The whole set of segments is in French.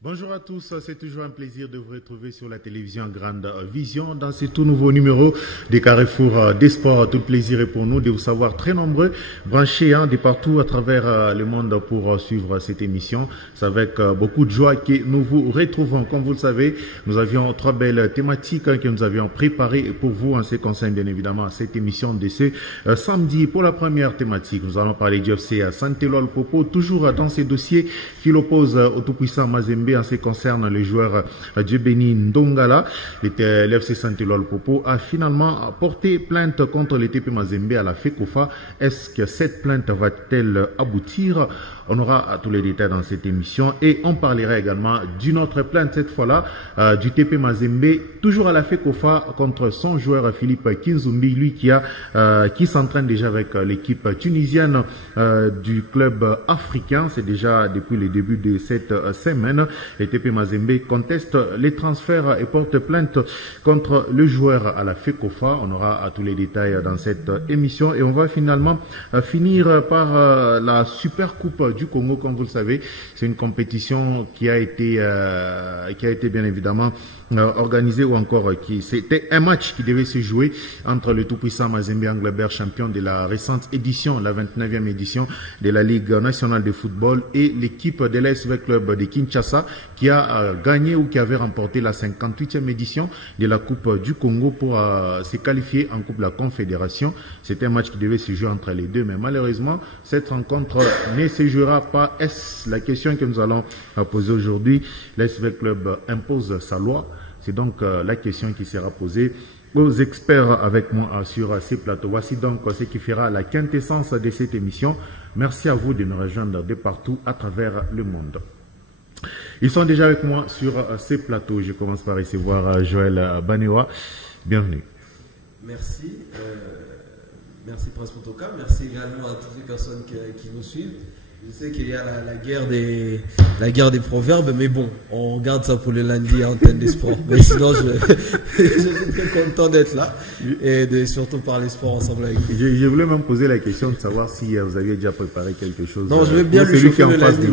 Bonjour à tous, c'est toujours un plaisir de vous retrouver sur la télévision Grande Vision dans ce tout nouveau numéro des Carrefour des Sports. Tout plaisir est pour nous de vous savoir très nombreux, branchés de partout à travers le monde pour suivre cette émission. C'est avec beaucoup de joie que nous vous retrouvons. Comme vous le savez, nous avions trois belles thématiques que nous avions préparées pour vous en ce qui concerne bien évidemment cette émission de ce samedi. Pour la première thématique, nous allons parler du FC Santelol Popo, toujours dans ces dossiers qui l'opposent au tout-puissant Mazembe en ce qui concerne le joueur Djebeni Ndongala. L'FC Santelol Popo a finalement porté plainte contre le TP Mazembe à la FECOFA. Est-ce que cette plainte va-t-elle aboutir? On aura tous les détails dans cette émission et on parlera également d'une autre plainte, cette fois-là, du TP Mazembe, toujours à la FECOFA contre son joueur Philippe Kinzumbi, lui qui s'entraîne déjà avec l'équipe tunisienne du club africain. C'est déjà depuis le début de cette semaine. Le TP Mazembe conteste les transferts et porte plainte contre le joueur à la FECOFA. On aura tous les détails dans cette émission et on va finalement finir par la Super Coupe du Congo. Comme vous le savez, c'est une compétition qui a été bien évidemment organisé ou encore c'était un match qui devait se jouer entre le tout-puissant Mazembe Anglebert, champion de la récente édition, la 29e édition de la Ligue nationale de football, et l'équipe de l'ASV Club de Kinshasa qui a gagné ou qui avait remporté la 58e édition de la Coupe du Congo pour se qualifier en Coupe de la Confédération. C'était un match qui devait se jouer entre les deux, mais malheureusement cette rencontre ne se jouera pas. Est-ce la question que nous allons poser aujourd'hui? L'ASV Club impose sa loi. C'est donc la question qui sera posée aux experts avec moi sur ces plateaux. Voici donc ce qui fera la quintessence de cette émission. Merci à vous de me rejoindre de partout à travers le monde. Ils sont déjà avec moi sur ces plateaux. Je commence par recevoir Joël Banewa. Bienvenue. Merci. Merci Prince Potoka. Merci également à toutes les personnes qui nous suivent. Je sais qu'il y a la guerre des proverbes, mais bon, on garde ça pour le lundi à Antenne des Sports. Mais sinon, je suis très content d'être là et de surtout parler sport ensemble avec vous. Je voulais même poser la question de savoir si vous aviez déjà préparé quelque chose. Non, je vais bien lui chauffer le lundi.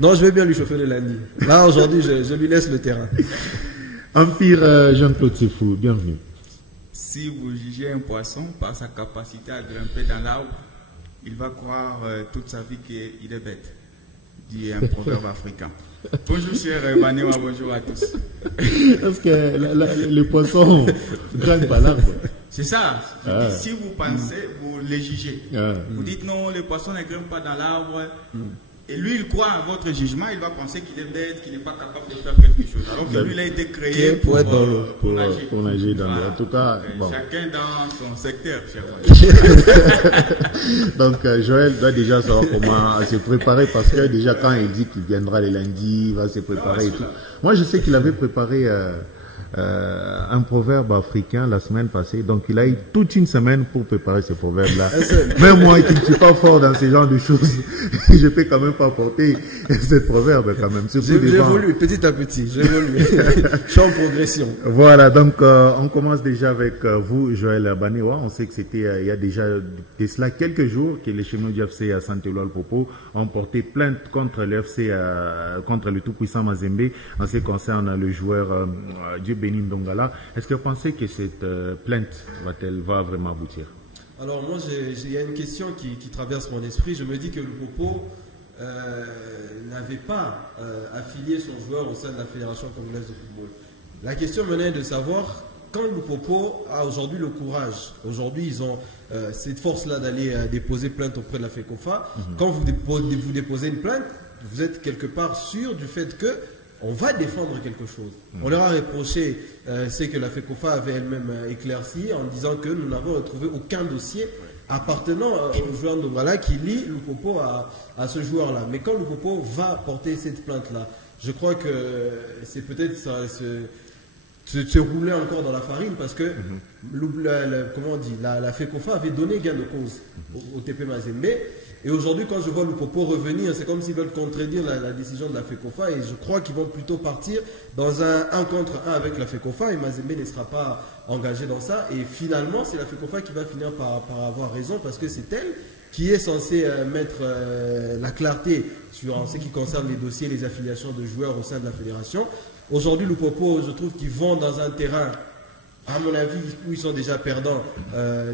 Non, je vais bien lui chauffer le lundi. Là, aujourd'hui, je lui laisse le terrain. Empire Jean-Claude Sefou, bienvenue. Si vous jugez un poisson par sa capacité à grimper dans l'arbre, il va croire toute sa vie qu'il est bête, dit un proverbe africain. Bonjour cher Banewa, bonjour à tous. Parce que les poissons grimpent à l'arbre. C'est ça. Si vous pensez, vous les jugez. Vous dites non, les poissons ne grimpent pas dans l'arbre. Et lui, il croit à votre jugement, il va penser qu'il est bête, qu'il n'est pas capable de faire quelque chose. Alors que lui, il a été créé pour nager dans l'eau. En tout cas, bon. Chacun dans son secteur, cher Donc, Joël doit déjà savoir comment se préparer parce que déjà, quand il dit qu'il viendra le lundi, il va se préparer et tout. Moi, je sais qu'il avait préparé un proverbe africain la semaine passée, donc il a eu toute une semaine pour préparer ce proverbe-là. Même moi qui ne suis pas fort dans ce genre de choses, je peux quand même pas porter ce proverbe quand même. J'évolue petit à petit, j'évolue. Je suis en progression. Voilà, donc on commence déjà avec vous, Joël Banewa. On sait que c'était il y a déjà de cela quelques jours que les cheminots du FC à Santelol Popo ont porté plainte contre le FC, contre le tout-puissant Mazembe en ce qui concerne le joueur Djebeni Ndongala. Est-ce que vous pensez que cette plainte va vraiment aboutir? Alors moi, il y a une question qui traverse mon esprit. Je me dis que le Popo n'avait pas affilié son joueur au sein de la Fédération congolaise de football. La question menait de savoir quand le Popo a aujourd'hui le courage. Aujourd'hui, ils ont cette force-là d'aller déposer plainte auprès de la FECOFA. Quand vous déposez une plainte, vous êtes quelque part sûr du fait que on va défendre quelque chose. On leur a reproché ce que la FECOFA avait elle-même éclairci en disant que nous n'avons retrouvé aucun dossier appartenant au joueur Ndongala qui lie Lupopo à ce joueur-là. Mais quand Lupopo va porter cette plainte-là, je crois que c'est peut-être se rouler encore dans la farine parce que comment on dit, la FECOFA avait donné gain de cause au TP Mazembe. Et aujourd'hui, quand je vois Lupopo revenir, c'est comme s'ils veulent contredire la décision de la FECOFA. Et je crois qu'ils vont plutôt partir dans un contre un avec la FECOFA. Et Mazembe ne sera pas engagé dans ça. Et finalement, c'est la FECOFA qui va finir par avoir raison parce que c'est elle qui est censé mettre la clarté sur ce qui concerne les dossiers, les affiliations de joueurs au sein de la fédération. Aujourd'hui, le Popo, je trouve qu'ils vont dans un terrain, à mon avis, où ils sont déjà perdants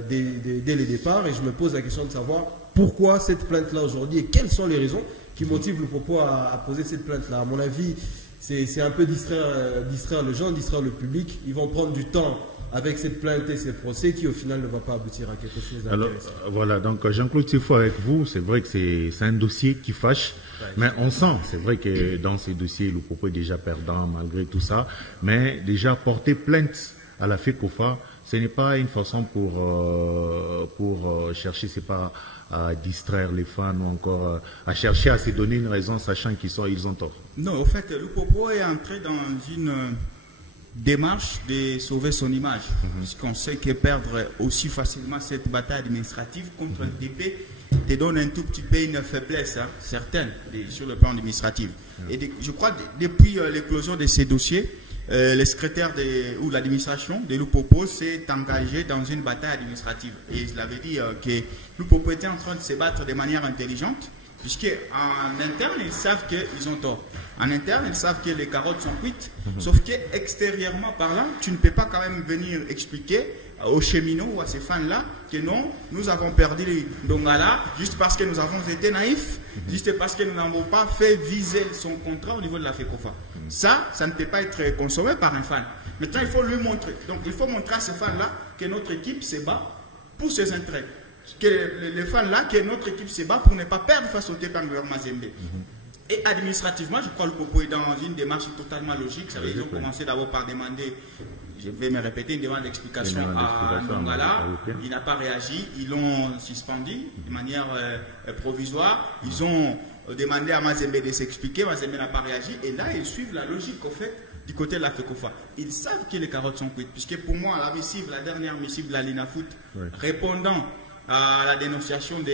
dès le départ. Et je me pose la question de savoir pourquoi cette plainte-là aujourd'hui et quelles sont les raisons qui motivent le Popo à poser cette plainte-là. À mon avis, c'est un peu distraire les gens, distraire le public. Ils vont prendre du temps avec cette plainte et ces procès qui au final ne va pas aboutir à quelque chose d'intéressant. Alors voilà, donc Jean-Claude Sefo avec vous, c'est vrai que c'est un dossier qui fâche, mais on sent, c'est vrai que dans ces dossiers, le Popo est déjà perdant malgré tout ça, mais déjà porter plainte à la FECOFA, ce n'est pas une façon pour chercher, c'est pas à distraire les fans ou encore à chercher à se donner une raison sachant qu'ils ont tort. Non, au fait, le Popo est entré dans une démarche de sauver son image, puisqu'on sait que perdre aussi facilement cette bataille administrative contre le DP te donne un tout petit peu une faiblesse certaine sur le plan administratif. Et je crois que depuis l'éclosion de ces dossiers, le secrétaire ou l'administration de Lupopo s'est engagé dans une bataille administrative. Et je l'avais dit que Lupopo était en train de se battre de manière intelligente, puisqu'en interne, ils savent qu'ils ont tort. En interne, ils savent que les carottes sont cuites, sauf qu'extérieurement parlant, tu ne peux pas quand même venir expliquer aux cheminots ou à ces fans-là que non, nous avons perdu les Dongala juste parce que nous avons été naïfs, juste parce que nous n'avons pas fait viser son contrat au niveau de la FECOFA. Ça ne peut pas être consommé par un fan. Maintenant, il faut lui montrer. Donc, il faut montrer à ces fans-là que notre équipe se bat pour ses intérêts. Que les fans-là, que notre équipe se bat pour ne pas perdre face au Tepangueur Mazembe. Et administrativement, je crois que le Popo est dans une démarche totalement logique. Ils ont commencé d'abord par demander, je vais me répéter, une demande d'explication à Ndongala. Il n'a pas réagi. Ils l'ont suspendu de manière provisoire. Ils ont demandé à Mazembe de s'expliquer. Mazembe n'a pas réagi. Et là, ils suivent la logique, au fait, du côté de la FECOFA. Ils savent que les carottes sont cuites. Puisque pour moi, la dernière missive de la Linafoot, répondant à la dénonciation de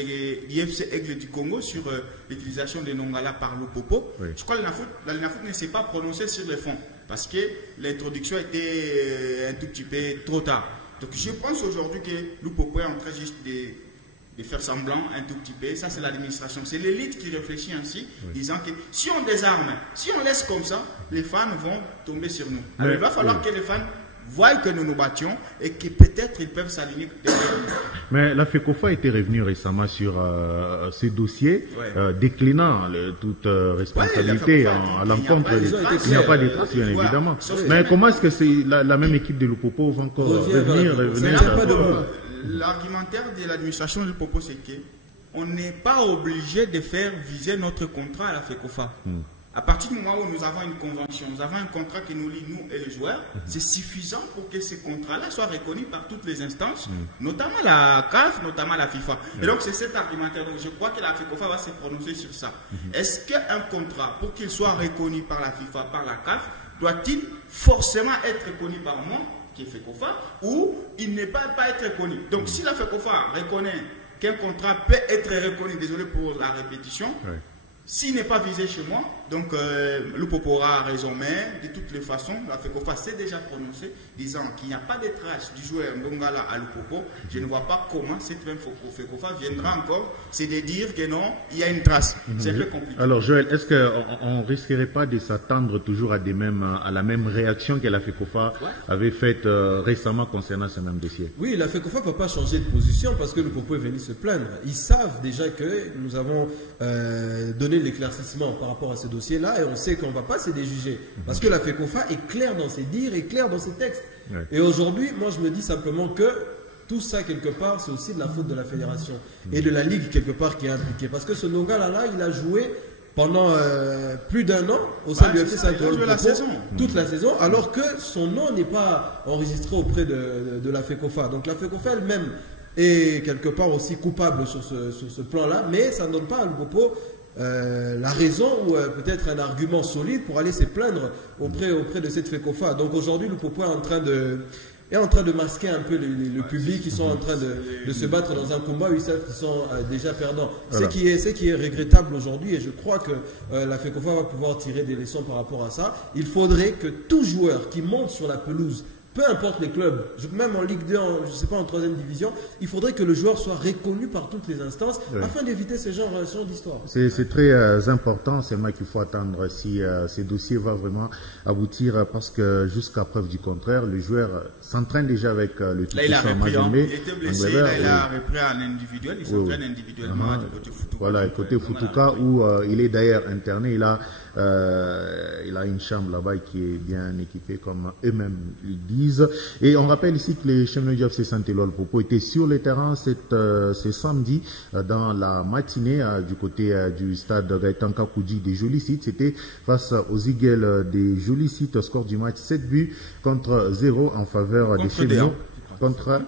l'IFC Aigle du Congo sur l'utilisation de Ndongala par le Popo. Je crois que la Linafoot ne s'est pas prononcée sur le fond parce que l'introduction était un tout petit peu trop tard. Donc je pense aujourd'hui que le Popo est en train juste de faire semblant un tout petit peu. Ça, c'est l'administration. C'est l'élite qui réfléchit ainsi, disant que si on désarme, si on laisse comme ça, les fans vont tomber sur nous. Alors il va falloir que les fans voient que nous nous battions et que peut-être ils peuvent s'aligner. Mais la FECOFA était revenue récemment sur ces dossiers, déclinant toute responsabilité à l'encontre. Il n'y a pas de traces, bien évidemment. Mais comment est-ce que c'est la même équipe de Lupopo va encore revenir L'argumentaire de l'administration du Popo, c'est qu'on n'est pas obligé de faire viser notre contrat à la FECOFA. À partir du moment où nous avons une convention, nous avons un contrat qui nous lie, nous et les joueurs, c'est suffisant pour que ce contrat-là soit reconnu par toutes les instances, notamment la CAF, notamment la FIFA. Et donc, c'est cet argumentaire. Donc, je crois que la FECOFA va se prononcer sur ça. Est-ce qu'un contrat, pour qu'il soit reconnu par la FIFA, par la CAF, doit-il forcément être reconnu par moi, qui est FECOFA, ou il ne peut pas être reconnu? Donc, si la FECOFA reconnaît qu'un contrat peut être reconnu, désolé pour la répétition, s'il n'est pas visé chez moi, donc le Popo aura raison, mais de toutes les façons, la FECOFA s'est déjà prononcée disant qu'il n'y a pas de traces du joueur Ndongala à Lupopo. Je ne vois pas comment cette même FECOFA viendra encore, c'est de dire que non, il y a une trace. C'est un peu compliqué. Alors Joël, est-ce qu'on ne risquerait pas de s'attendre toujours à la même réaction que la FECOFA avait faite récemment concernant ce même dossier? Oui, la FECOFA ne va pas changer de position parce que le Popo est venu se plaindre. Ils savent déjà que nous avons donné l'éclaircissement par rapport à ce dossier-là et on sait qu'on ne va pas se déjuger parce que la FECOFA est claire dans ses dires et claire dans ses textes. Et aujourd'hui, moi je me dis simplement que tout ça quelque part c'est aussi de la faute de la fédération et de la ligue quelque part qui est impliquée parce que ce Ndongala-là il a joué pendant plus d'un an au sein du FC Saint-Paul toute la saison alors que son nom n'est pas enregistré auprès de la FECOFA. Donc la FECOFA elle-même est quelque part aussi coupable sur ce plan-là, mais ça ne donne pas à Lupopo la raison ou peut-être un argument solide pour aller se plaindre auprès de cette FECOFA. Donc aujourd'hui, le Popo est en train de masquer un peu le public. Ils sont en train de se battre dans un combat où ils savent qu'ils sont déjà perdants. Voilà. Ce qui est regrettable aujourd'hui et je crois que la FECOFA va pouvoir tirer des leçons par rapport à ça. Il faudrait que tout joueur qui monte sur la pelouse peu importe les clubs, même en Ligue 2, je ne sais pas, en 3e division, il faudrait que le joueur soit reconnu par toutes les instances afin d'éviter ce genre d'histoire. C'est très important, c'est moi qu'il faut attendre si ces dossiers vont vraiment aboutir, parce que jusqu'à preuve du contraire, le joueur s'entraîne déjà avec le tout puissant Mazembe. Il était blessé, là, il a repris en individuel, il s'entraîne individuellement du côté Futuka. Voilà, côté Futuka, où il est d'ailleurs interné, il a une chambre là-bas qui est bien équipée comme eux-mêmes le disent. Et on rappelle ici que les Cheminots du FC Saint-Éloi Le Popo étaient sur le terrain ce samedi dans la matinée du côté du stade Gaëtan Kakoudji des Jolis Sites. C'était face aux Eagles des Jolis Sites, score du match 7 buts contre 0 en faveur des Cheminots. Contre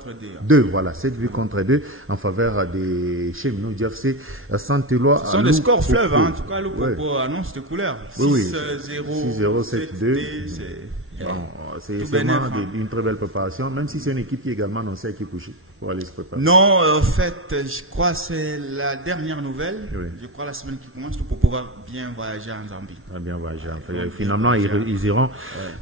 2, voilà, 7 buts contre 2 en faveur des Cheminots du FC Saint-Éloi. Ce sont des scores fleuves, hein. En tout cas, le Popo annonce de couleur. 6-0, 7-2. C'est vraiment une très belle préparation, même si c'est une équipe qui est également annoncée à Kipouchi pour aller se préparer. Non, en fait, je crois que c'est la dernière nouvelle. Oui. Je crois la semaine qui commence, pour pouvoir bien voyager en Zambie. Bien voyager. Finalement, ils iront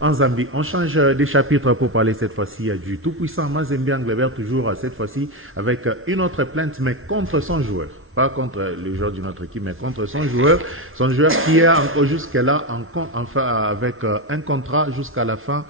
en Zambie. On change des chapitres pour parler cette fois-ci du tout-puissant Mazembe Anglebert, toujours cette fois-ci avec une autre plainte, mais contre son joueur. Pas contre le joueur d'une autre équipe, mais contre son joueur qui est encore jusqu'à-là avec un contrat jusqu'à la fin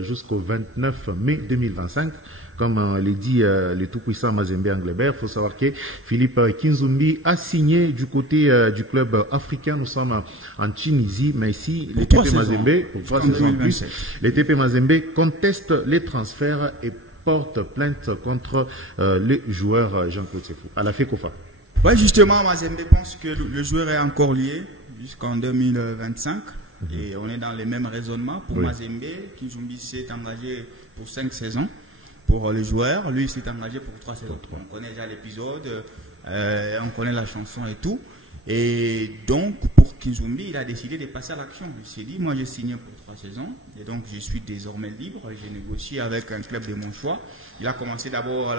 jusqu'au 29 mai 2025. Comme l'a dit le tout-puissant Mazembe Anglebert, il faut savoir que Philippe Kinzumbi a signé du côté du club africain. Nous sommes en Tunisie, mais ici, les TP Mazembe, pour 3 saisons en plus, les TP Mazembe contestent les transferts et porte plainte contre le joueur Jean-Claude Sefou à la FECOFA. Oui, justement, Mazembe pense que le joueur est encore lié jusqu'en 2025 et on est dans les mêmes raisonnements. Pour Mazembe, Kinzumbi s'est engagé pour 5 saisons pour le joueur, lui s'est engagé pour 3 saisons. On connaît déjà l'épisode, on connaît la chanson et tout. Et donc, pour Kinzumbi, il a décidé de passer à l'action. Il s'est dit, moi j'ai signé pour 3 saisons, et donc je suis désormais libre. J'ai négocié avec un club de mon choix. Il a commencé d'abord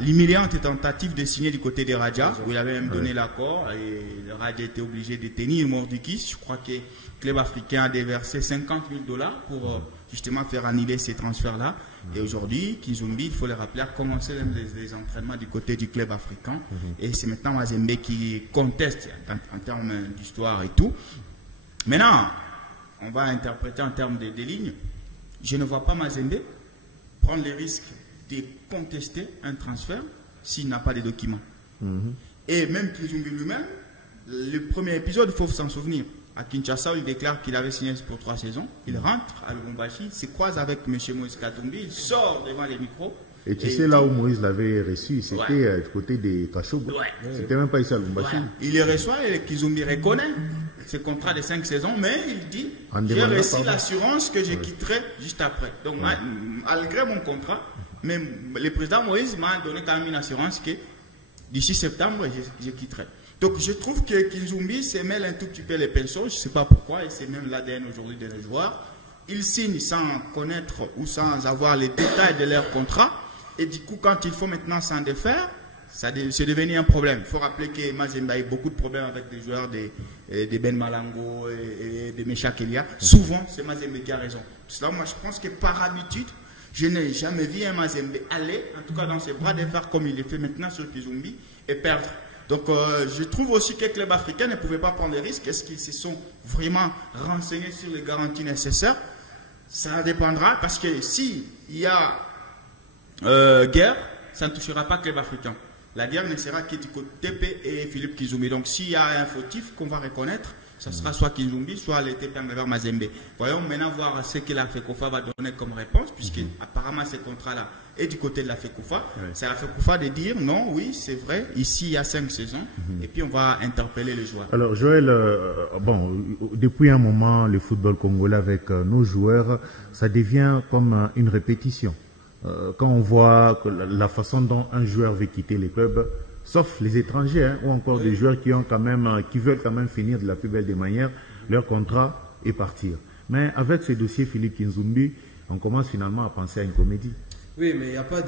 l'humiliante tentative de signer du côté des Raja, où il avait même donné l'accord, et le Raja était obligé de tenir Mordikis. Je crois que le club africain a déversé 50 000 $ pour justement faire annuler ces transferts-là. Et aujourd'hui, Kinzumbi, il faut le rappeler, a commencé les entraînements du côté du club africain. Et c'est maintenant Mazembe qui conteste en termes d'histoire et tout. Maintenant, on va interpréter en termes de lignes. Je ne vois pas Mazembe prendre les risques de contester un transfert s'il n'a pas de documents. Et même Kinzumbi lui-même, le premier épisode, il faut s'en souvenir. À Kinshasa, il déclare qu'il avait signé pour 3 saisons. Il rentre à Lubumbashi, se croise avec M. Moïse Katumbi, il sort devant les micros. Et tu sais, là où Moïse l'avait reçu, c'était du côté des Kachogo. C'était même pas ici à Lubumbashi. Il les reçoit et Kinzumbi reconnaît ce contrat de 5 saisons, mais il dit j'ai reçu l'assurance que je quitterai juste après. Donc, malgré mon contrat, même le président Moïse m'a donné quand même une assurance que d'ici septembre, je quitterai. Donc je trouve que Kinzumbi se mêle un tout petit peu les pinceaux, je ne sais pas pourquoi, et c'est même l'ADN aujourd'hui de nos joueurs. Ils signent sans connaître ou sans avoir les détails de leur contrat, et du coup quand il faut maintenant s'en défaire, c'est devenu un problème. Il faut rappeler que Mazembe a eu beaucoup de problèmes avec des joueurs de Ben Malango et de Mecha Kelia. Souvent c'est Mazembe qui a raison. Cela, moi je pense que par habitude, je n'ai jamais vu un Mazembe aller, en tout cas dans ses bras de fer comme il le fait maintenant sur Kinzumbi, et perdre. Donc, je trouve aussi que les clubs africains ne pouvaient pas prendre des risques. Est-ce qu'ils se sont vraiment renseignés sur les garanties nécessaires? Ça dépendra, parce que s'il y a guerre, ça ne touchera pas le club africain. La guerre ne sera que du côté TP et Philippe Kinzumbi. Donc, s'il y a un fautif qu'on va reconnaître, ça sera soit Kinzumbi, soit le TP Anglebert Mazembe. Voyons maintenant voir ce que la FECOFA va donner comme réponse, puisque apparemment ces contrats-là est du côté de la FECOFA. C'est à la FECOFA de dire non, oui, c'est vrai, ici il y a 5 saisons, et puis on va interpeller les joueurs. Alors Joël, depuis un moment, le football congolais avec nos joueurs, ça devient comme une répétition. Quand on voit que la façon dont un joueur veut quitter les clubs, sauf les étrangers, ou encore des joueurs qui veulent quand même finir de la plus belle des manières leur contrat et partir. Mais avec ces dossiers Philippe Kinzumbi, on commence finalement à penser à une comédie. Oui, mais il n'y a pas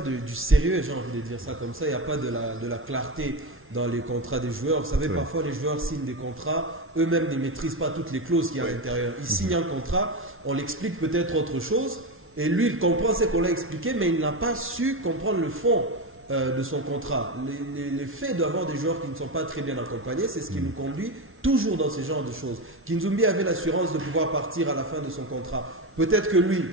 du sérieux, j'ai envie de dire ça comme ça. Il n'y a pas de la clarté dans les contrats des joueurs. Vous savez, parfois les joueurs signent des contrats, eux-mêmes ne maîtrisent pas toutes les clauses qu'il y a à l'intérieur. Ils signent un contrat, on l'explique peut-être autre chose, et lui il comprend ce qu'on l'a expliqué, mais il n'a pas su comprendre le fond de son contrat. Les faits d'avoir des joueurs qui ne sont pas très bien accompagnés, c'est ce qui nous conduit toujours dans ce genre de choses. Kinzoumbi avait l'assurance de pouvoir partir à la fin de son contrat. Peut-être que lui,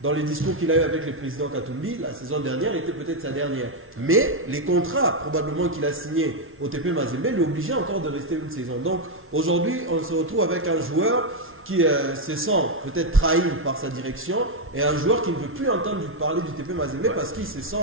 dans les discours qu'il a eu avec le président Katumbi, la saison dernière était peut-être sa dernière. Mais les contrats, probablement qu'il a signés au TP Mazembe, l'obligeaient encore de rester une saison. Donc aujourd'hui, on se retrouve avec un joueur qui se sent peut-être trahi par sa direction et un joueur qui ne veut plus entendre parler du TP Mazembe parce qu'il se sent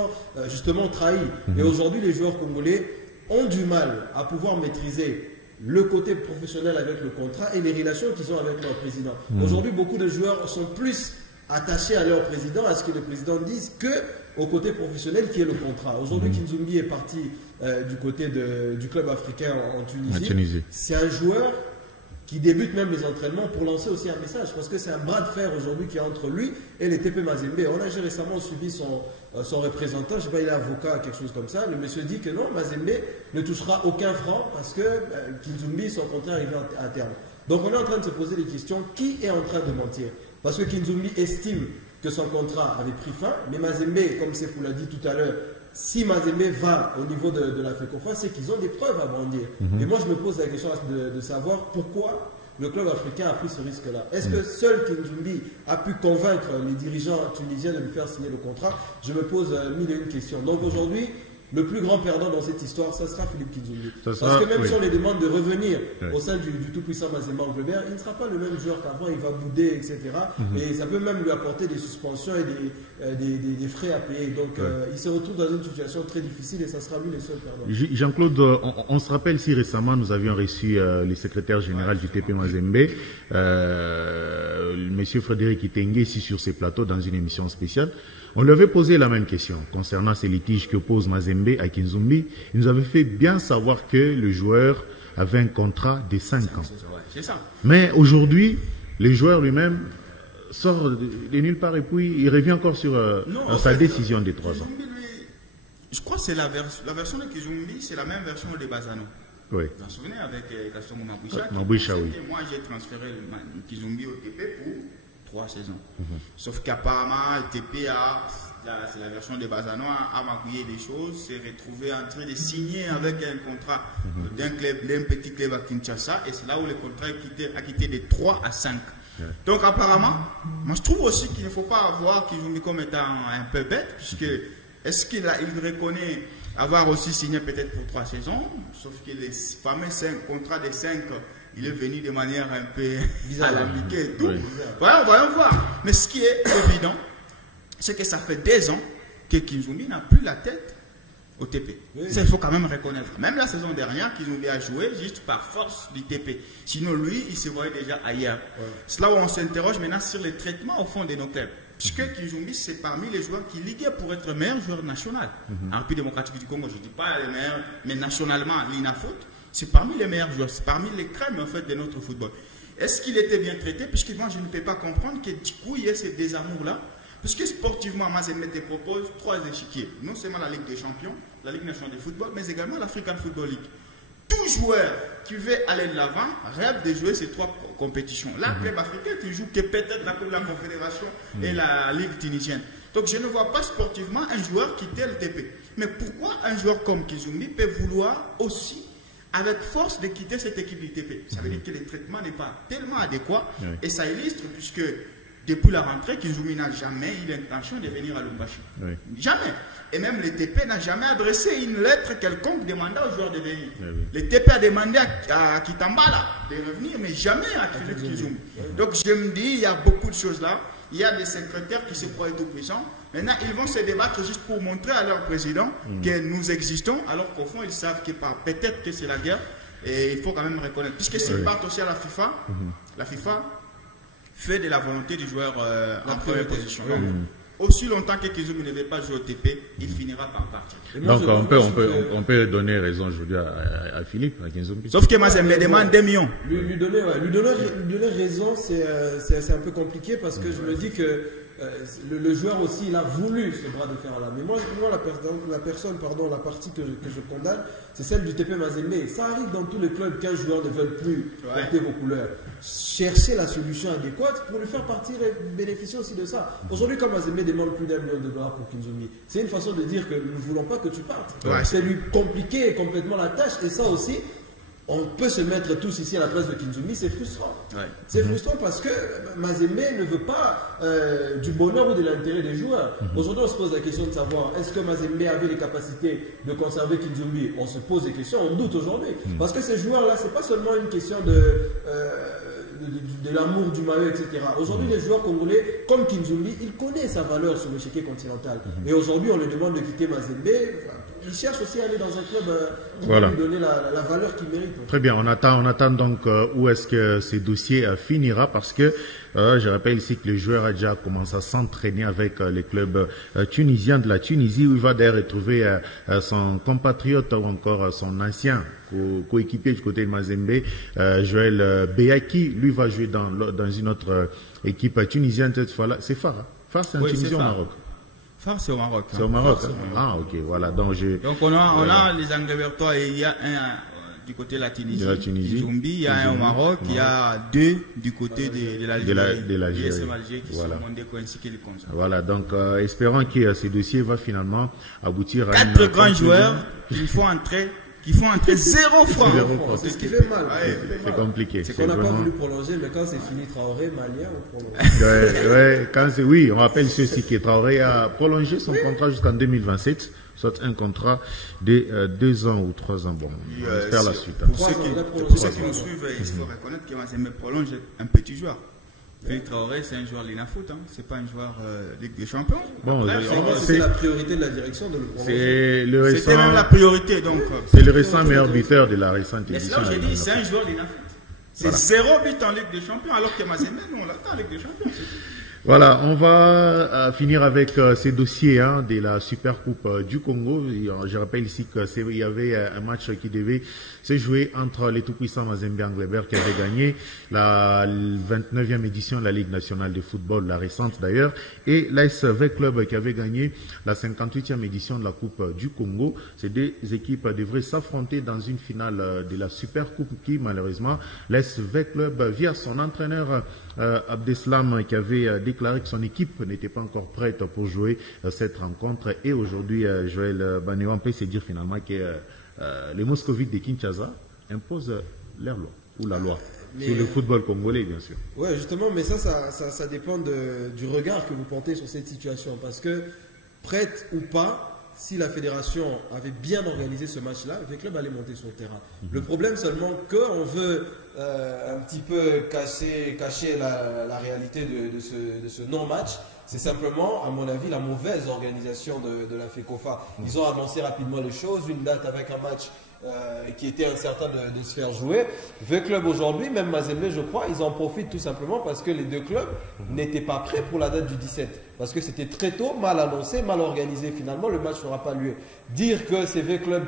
justement trahi. Et aujourd'hui, les joueurs congolais ont du mal à pouvoir maîtriser le côté professionnel avec le contrat et les relations qu'ils ont avec leur président. Aujourd'hui, beaucoup de joueurs sont plus attachés à leur président, à ce que le président dise, que au côté professionnel qui est le contrat. Aujourd'hui, Kinzoumbi est parti du côté du club africain en Tunisie. C'est un joueur qui débute même les entraînements pour lancer aussi un message, parce que c'est un bras de fer aujourd'hui qui est entre lui et les TP Mazembe. On a récemment suivi son représentant, je ne sais pas, il est avocat, quelque chose comme ça. Le monsieur dit que non, Mazembe ne touchera aucun franc parce que Kinzoumbi, son contrat arrive à terme. Donc on est en train de se poser des questions, qui est en train de mentir? Parce que Kinzoumbi estime que son contrat avait pris fin, mais Mazembe, comme Sefou l'a dit tout à l'heure, si Mazembe va au niveau de la FECOFA, c'est qu'ils ont des preuves à brandir. Et moi, je me pose la question de savoir pourquoi le club africain a pris ce risque-là. Est-ce que seul Kinzoumbi a pu convaincre les dirigeants tunisiens de lui faire signer le contrat? Je me pose mille et une questions. Donc aujourd'hui, le plus grand perdant dans cette histoire, ça sera Philippe Kinzoumbi. Parce que même si on les demande de revenir au sein du tout-puissant Mazembe Anglebert, il ne sera pas le même joueur qu'avant, il va bouder, etc. Et ça peut même lui apporter des suspensions et des frais à payer. Donc il se retrouve dans une situation très difficile et ça sera lui le seul perdant. Jean-Claude, on se rappelle si récemment nous avions reçu le secrétaire général du TP Mazembe, monsieur Frédéric Itengue, ici sur ces plateaux dans une émission spéciale. On lui avait posé la même question concernant ces litiges que pose Mazembe à Kinzoumbi. Il nous avait fait bien savoir que le joueur avait un contrat de 5 ans. C'est ça. Mais aujourd'hui, le joueur lui-même sort de nulle part et puis il revient encore sur sa décision de 3 ans. Lui, je crois que c'est la version de Kinzoumbi, c'est la même version de Bazano. Oui. Vous vous souvenez avec Gaston Maboucha? Maboucha, oui. Moi, j'ai transféré Kinzoumbi au TP pour 3 saisons. Sauf qu'apparemment, le TP c'est la version de Bazano, a magouillé des choses, s'est retrouvé en train de signer avec un contrat d'un petit club à Kinshasa, et c'est là où le contrat a quitté de 3 à 5. Donc apparemment, moi je trouve aussi qu'il ne faut pas avoir Kinzoumbi comme étant un peu bête, puisque est-ce qu'il reconnaît avoir aussi signé peut-être pour 3 saisons, sauf que les fameux contrats de 5, il est venu de manière un peu alambiquée et tout. Voyons voir. Mais ce qui est évident, c'est que ça fait 2 ans que Kinzoumbi n'a plus la tête au TP. Ça, il faut quand même reconnaître. Même la saison dernière, Kinzoumbi a joué juste par force du TP. Sinon, lui, il se voyait déjà ailleurs. C'est là où on s'interroge maintenant sur les traitements au fond de nos clubs. Puisque Kinzoumbi, c'est parmi les joueurs qui liguaient pour être meilleur joueur national. En République démocratique du Congo, je ne dis pas les meilleurs, mais nationalement, l'INAFOOT, c'est parmi les meilleurs joueurs, c'est parmi les crèmes en fait de notre football. Est-ce qu'il était bien traité? Puisque moi, je ne peux pas comprendre que du coup, il y ait ce désamour-là. Parce que sportivement, Mazembe te propose 3 échiquiers. Non seulement la Ligue des Champions, la Ligue nationale de football, mais également l'African Football League. Tout joueur qui veut aller de l'avant rêve de jouer ces 3 compétitions. Là, le club africain qui joue que peut-être la Coupe de la Confédération et la Ligue tunisienne. Donc je ne vois pas sportivement un joueur quitter le TP. Mais pourquoi un joueur comme Kinzoumbi peut vouloir aussi, avec force, de quitter cette équipe du TP? Ça veut dire que le traitement n'est pas tellement adéquat. Et ça illustre, puisque depuis la rentrée, Kinzoumbi n'a jamais eu l'intention de venir à Lubumbashi. Jamais. Et même le TP n'a jamais adressé une lettre quelconque demandant aux joueurs de venir. Le TP a demandé à Kitambala de revenir, mais jamais à Philippe Kinzoumbi. Donc je me dis, il y a beaucoup de choses là. Il y a des secrétaires qui se croient tout puissants. Maintenant, ils vont se débattre juste pour montrer à leur président que nous existons, alors qu'au fond, ils savent que peut-être que c'est la guerre. Et il faut quand même reconnaître. Puisque s'ils partent aussi à la FIFA, la FIFA fait de la volonté du joueur en première position. Aussi longtemps que Kinzoumbi ne veut pas jouer au TP, il finira par partir. Donc on peut donner raison aujourd'hui à Philippe, à Kinzoumbi. Sauf que Mazembe demande 2 millions. Lui donner raison, c'est un peu compliqué parce que je me dis que le joueur aussi, il a voulu ce bras de fer-là. Mais moi la partie que je condamne, c'est celle du TP Mazembe. Ça arrive dans tous les clubs qu'un joueur ne veut plus porter vos couleurs. Cherchez la solution adéquate pour le faire partir et bénéficier aussi de ça. Aujourd'hui, quand Mazembe demande plus d'$1 million pour Kinzombie, c'est une façon de dire que nous ne voulons pas que tu partes. C'est lui compliquer complètement la tâche, et ça aussi, on peut se mettre tous ici à la place de Kinzombie, c'est frustrant. C'est frustrant parce que Mazembe ne veut pas du bonheur ou de l'intérêt des joueurs. Aujourd'hui, on se pose la question de savoir, est-ce que Mazembe avait les capacités de conserver Kinzombie? On se pose des questions, on doute aujourd'hui. Parce que ces joueurs-là, c'est pas seulement une question de l'amour du maillot, etc. Aujourd'hui, les joueurs congolais, comme Kinzombie, il connaît sa valeur sur l'échiquier continental. Et aujourd'hui, on lui demande de quitter Mazembe. Il cherche aussi à aller dans un club qui va lui donner la valeur qu'il mérite. Très bien, on attend donc où est-ce que ce dossier finira, parce que je rappelle ici que le joueur a déjà commencé à s'entraîner avec les clubs tunisiens de la Tunisie, où il va d'ailleurs retrouver son compatriote ou encore son ancien coéquipier du côté de Mazembe, Joël Beyaki. Lui va jouer dans une autre équipe tunisienne cette fois-là. C'est Phare, hein? Phare, c'est en Tunisie au Maroc. Phare, c'est au Maroc. C'est au Maroc. Ah, ok, voilà. Donc on a les Anglebertois, et il y a un du côté de la Tunisie. Kinzombie, il y a un au Maroc, il y a 2 du côté de l'Algérie. Qui sont montés ainsi que les constats. Voilà, donc espérons que ce dossier va finalement aboutir à 4 grands joueurs qui font entrer 0 francs. C'est ce qui fait mal. C'est compliqué. C'est qu'on n'a pas voulu prolonger, mais quand c'est fini, Traoré, Malien, on prolonge. Oui, on rappelle ceci, que Traoré a prolongé son contrat jusqu'en 2027, soit un contrat de 2 ans ou 3 ans. Bon, on espère la suite. Pour ceux qui nous suivent, il faut reconnaître que Mazembe prolonge un petit joueur. Félix Traoré, c'est un joueur de l'INAFOot, c'est pas un joueur Ligue des Champions. Bon, c'est la priorité de la direction de le prolonger. C'était même la priorité, donc. C'est le récent meilleur buteur de la récente édition. Mais là, j'ai dit, c'est un joueur de l'INAFOot. C'est 0 but en Ligue des Champions, alors que Mazembe, nous, on l'attend en Ligue des Champions. Voilà, on va finir avec ces dossiers de la Super Coupe du Congo. Je rappelle ici qu'il y avait un match qui devait se jouer entre les tout-puissants Mazembe Anglebert, qui avait gagné la 29e édition de la Ligue nationale de football, la récente d'ailleurs, et l'ASV Club qui avait gagné la 58e édition de la Coupe du Congo. Ces 2 équipes devraient s'affronter dans une finale de la Super Coupe qui, malheureusement, l'ASV Club, via son entraîneur Abdeslam, qui avait déclaré que son équipe n'était pas encore prête pour jouer cette rencontre. Et aujourd'hui, Joël Banéo, on peut se dire finalement que les moscovites de Kinshasa imposent leur loi, ou la loi, sur le football congolais, bien sûr. Oui, justement, mais ça dépend du regard que vous portez sur cette situation. Parce que, prête ou pas, si la fédération avait bien organisé ce match-là, le club allait monter sur le terrain. Le problème seulement qu'on veut un petit peu cacher la réalité de ce non-match. C'est simplement, à mon avis, la mauvaise organisation de la FECOFA. Ils ont avancé rapidement les choses, une date avec un match qui était incertain de se faire jouer. Le club aujourd'hui, même Mazembe, je crois, ils en profitent tout simplement parce que les 2 clubs n'étaient pas prêts pour la date du 17. Parce que c'était très tôt, mal annoncé, mal organisé. Finalement, le match n'aura pas lieu. Dire que c'est le club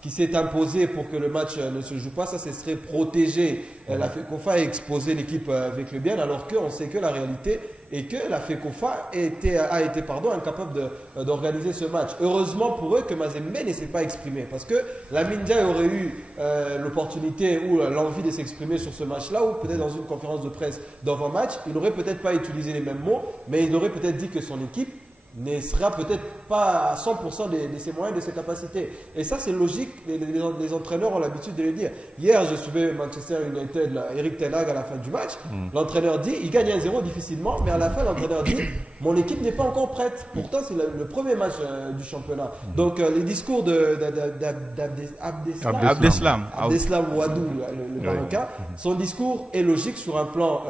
qui s'est imposé pour que le match ne se joue pas, ça ce serait protéger la FECOFA et exposer l'équipe avec le bien, alors qu'on sait que la réalité est que la FECOFA a été incapable d'organiser ce match. Heureusement pour eux que Mazembe ne s'est pas exprimé, parce que la Mindia aurait eu l'opportunité ou l'envie de s'exprimer sur ce match-là, ou peut-être dans une conférence de presse d'avant-match, il n'aurait peut-être pas utilisé les mêmes mots, mais il aurait peut-être dit que son équipe ne sera peut-être pas à 100% de ses moyens, de ses capacités. Et ça, c'est logique, les entraîneurs ont l'habitude de le dire. Hier, je suivais Manchester United, Eric Ten Hag à la fin du match. L'entraîneur dit, il gagne 1-0 difficilement, mais à la fin, l'entraîneur dit, mon équipe n'est pas encore prête. Pourtant, c'est le premier match du championnat. Donc, les discours Abdeslam Ouadou, le Marocain, son discours est logique sur un plan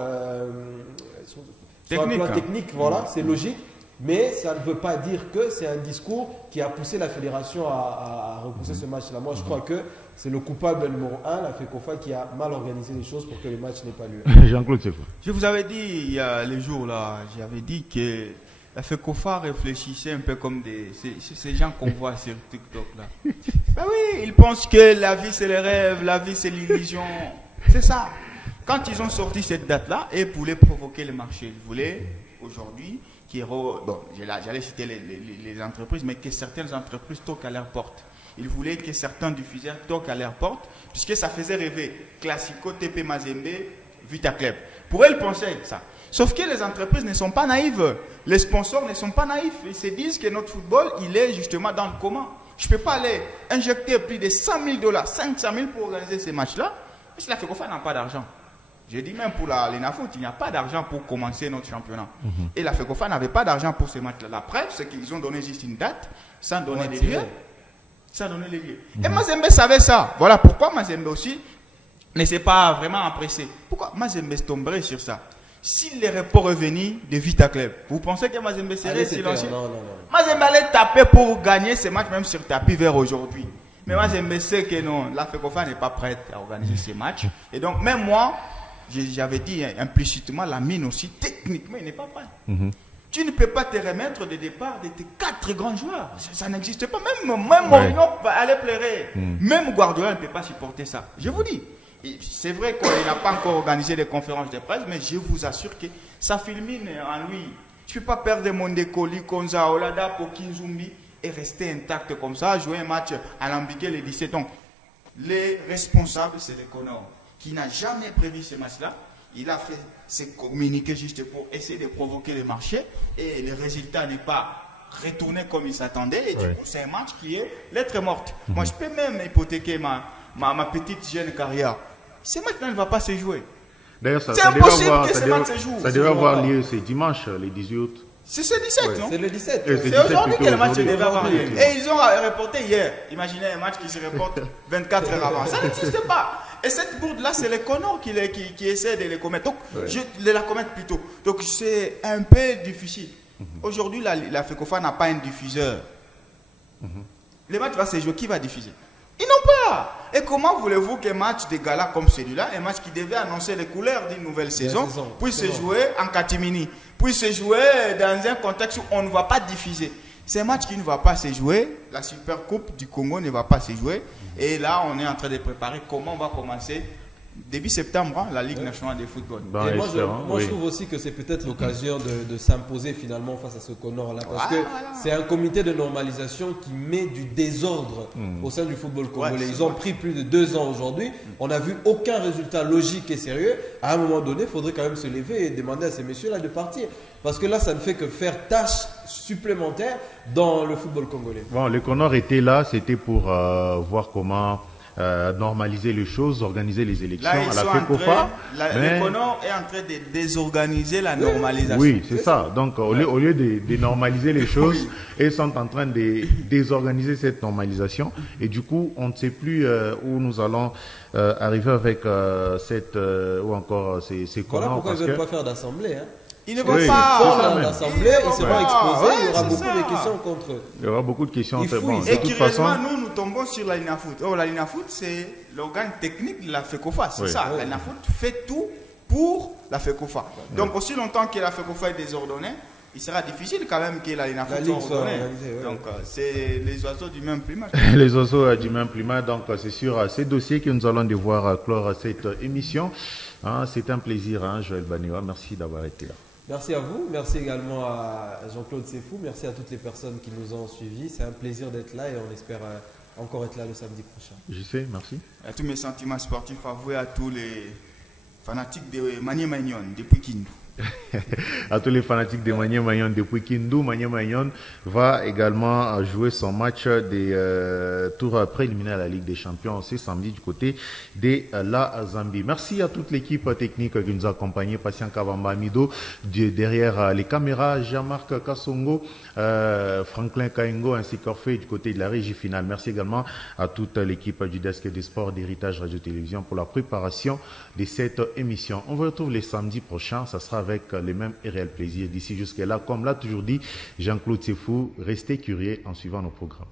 technique, voilà, c'est logique. Mais ça ne veut pas dire que c'est un discours qui a poussé la fédération à repousser ce match-là. Moi, je crois que c'est le coupable numéro 1, la FECOFA, qui a mal organisé les choses pour que le match n'ait pas lieu. Jean-Claude, c'est quoi? Je vous avais dit, il y a les jours là, j'avais dit que la FECOFA réfléchissait un peu comme ces gens qu'on voit sur TikTok là. Ben oui, ils pensent que la vie c'est le rêve, la vie c'est l'illusion. C'est ça. Quand ils ont sorti cette date-là, et voulaient provoquer le marché, ils voulaient aujourd'hui bon, j'allais citer les entreprises, mais que certaines entreprises toquent à leur porte. Ils voulaient que certains diffuseurs toquent à leur porte, puisque ça faisait rêver. Classico, TP Mazembe, Vita Club. Pour eux, ils pensaient ça. Sauf que les entreprises ne sont pas naïves. Les sponsors ne sont pas naïfs. Ils se disent que notre football, il est justement dans le coma. Je ne peux pas aller injecter plus de 100 000 $, 500 000 pour organiser ces matchs-là, parce que la FECOFA n'a pas d'argent. Je dis même pour l'ENAFOOT, il n'y a pas d'argent pour commencer notre championnat. Et la FECOFA n'avait pas d'argent pour ces matchs-là. La preuve, c'est qu'ils ont donné juste une date, sans donner les lieux. Sans donner les lieux. Et Mazembe savait ça. Voilà pourquoi Mazembe aussi ne s'est pas vraiment empressé. Pourquoi Mazembe tomberait sur ça? Si les reports revenaient de Vita Club, vous pensez que Mazembe serait silencieux? Non. Mazembe allait taper pour gagner ces matchs, même sur tapis vers aujourd'hui. Mais Mazembe sait que non, la FECOFA n'est pas prête à organiser ces matchs. Et donc, même moi, j'avais dit implicitement, la mine aussi, techniquement, il n'est pas prêt. Tu ne peux pas te remettre de départ de tes 4 grands joueurs. Ça n'existe pas. Même Mourinho allait pleurer. Même Guardiola ne peut pas supporter ça. Je vous dis. C'est vrai qu'il n'a pas encore organisé des conférences de presse, mais je vous assure que ça fulmine en lui. Tu ne peux pas perdre Mondekoli, Konza, Olada, Pokinzumbi et rester intact comme ça, jouer un match alambiqué les 17 ans. Les responsables, c'est le Conor, qui n'a jamais prévu ce match-là. Il a fait ses communiqués juste pour essayer de provoquer le marché et le résultat n'est pas retourné comme il s'attendait. Et du coup, c'est un match qui est lettre morte. Moi, je peux même hypothéquer ma petite jeune carrière. Ce match-là ne va pas se jouer. D'ailleurs, c'est impossible que ce match se joue. Ça devait avoir lieu, c'est dimanche, le 18 août. C'est ce 17, non? C'est le 17. C'est aujourd'hui que le match devait avoir lieu. Et ils ont reporté hier. Imaginez un match qui se reporte 24 heures avant. Ça n'existe pas. Et cette bourde-là, c'est les Conor qui essaient de les commettre. Donc, de la commettre plutôt. Donc, c'est un peu difficile. Aujourd'hui, la FECOFA n'a pas un diffuseur. Le match va se jouer. Qui va diffuser? Ils n'ont pas. Et comment voulez-vous qu'un match de gala comme celui-là, un match qui devait annoncer les couleurs d'une nouvelle saison, puisse se jouer en catimini, puisse se jouer dans un contexte où on ne va pas diffuser? C'est un match qui ne va pas se jouer. La Super Coupe du Congo ne va pas se jouer. Et là, on est en train de préparer comment on va commencer début septembre, la Ligue nationale de football. Et moi, je trouve aussi que c'est peut-être l'occasion de s'imposer finalement face à ce Conor-là. Parce que c'est un comité de normalisation qui met du désordre au sein du football congolais. Ils ont pris plus de 2 ans aujourd'hui. On n'a vu aucun résultat logique et sérieux. À un moment donné, il faudrait quand même se lever et demander à ces messieurs-là de partir. Parce que là, ça ne fait que faire tâche supplémentaire dans le football congolais. Bon, le Conor était là, c'était pour voir comment normaliser les choses, organiser les élections là, à la FECOFA. Le Conor est en train de désorganiser la normalisation. Oui, c'est ça. Donc, au lieu de normaliser les choses, ils sont en train de désorganiser cette normalisation. Et du coup, on ne sait plus où nous allons arriver avec cette ou encore ces Conor. Voilà pourquoi ils ne veulent pas faire d'assemblée. Ils ne vont pas l'Assemblée, ils seront exposés, il y aura beaucoup de questions contre eux. Il y aura beaucoup de questions. Et curieusement, nous tombons sur la LINAFOOT. Oh, la LINAFOOT, c'est l'organe technique de la FECOFA. C'est ça. La LINAFOOT fait tout pour la FECOFA. Donc, aussi longtemps que la FECOFA est désordonnée, il sera difficile quand même que la LINAFOOT soit ordonnée. Donc, c'est les oiseaux du même plumage. Les oiseaux du même plumage. Donc, c'est sur ces dossiers que nous allons devoir clore cette émission. C'est un plaisir, Joël Banewa. Merci d'avoir été là. Merci à vous, merci également à Jean-Claude Sefou, merci à toutes les personnes qui nous ont suivis. C'est un plaisir d'être là et on espère encore être là le samedi prochain. Je sais, merci. À tous mes sentiments sportifs avoués à tous les fanatiques de Maniema Union depuis Kindu. À tous les fanatiques de Maniema Union depuis Kindu, Maniema Union va également jouer son match des tours préliminaires à la Ligue des Champions ce samedi du côté de la Zambie. Merci à toute l'équipe technique qui nous a accompagnés, Patient Kavamba Amido, derrière les caméras, Jean-Marc Kassongo, Franklin Kaingo ainsi qu'Orphée du côté de la régie finale. Merci également à toute l'équipe du desk des sports d'Héritage Radio-Télévision pour la préparation de cette émission. On vous retrouve les samedis prochains, ça sera avec les mêmes et réels plaisirs. D'ici jusqu'à là, comme l'a toujours dit Jean-Claude Sefou, restez curieux en suivant nos programmes.